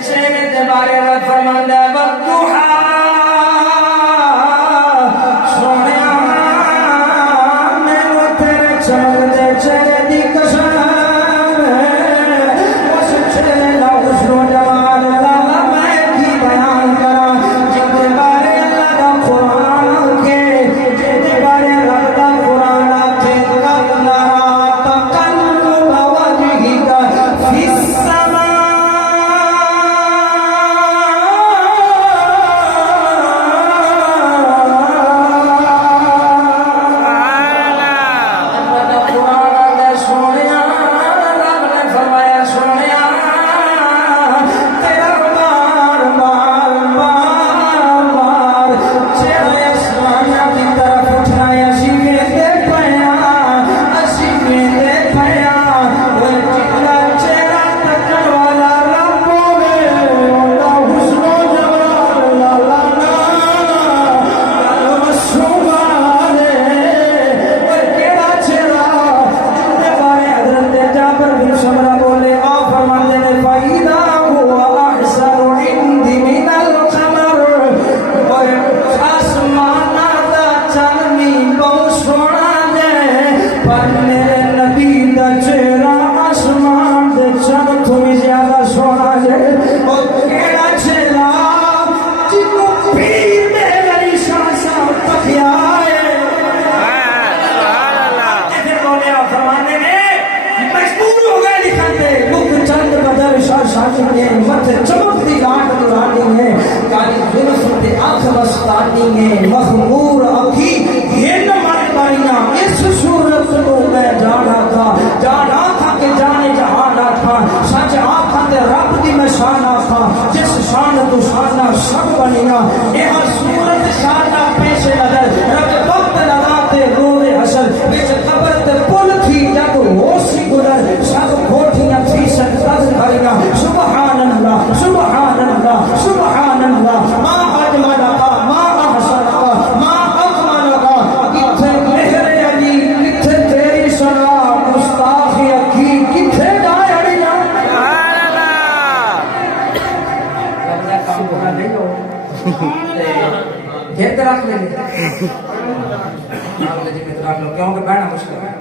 چہرے دے بارے رب فرماندا ہے والضحا سونیا مینوں تیرے چمک دے چہرے دی قسم اس چہرے دا حسن و جمال اللہ میں کی بیان کراں جن دے بارے اللہ دا قرآن کے جن دے بارے رب دا قرآن آکھے قد نرى تقلب وجهك في السماء مخمور اکھی ہن مر باریاں اس صورت نو میں جانا تھا کہ جانے جہانا تھا سچ آکھاں تے رب دی میں شانہ تھا جس شان تو شانہ سب بنیاں یہ صورت شانہ پیش نظر رب وقت لگا تے روز حشر وچ قبر تے پل تھی جب ہو سی گزر سب کھوٹیاں تھی سجدہ کھڑیاں سبحان اللہ سبحان اللہ سبحان اللہ ما اجمل ما احسن ما اکمل کتھے مہر علی کتھے تیری سنا مستاخی اکھی کتھے جائے علیہ سبحان اللہ لگتا کام پورا نہیں ہو گھر کے رکھ لیں آپ لے کے رکھ لو کیوں کہ بیٹھنا مشکل ہے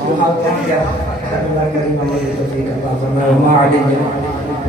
وہ حال کہاں گیا اللہ کریم ہمیں توفیق عطا فرمائے وما علینا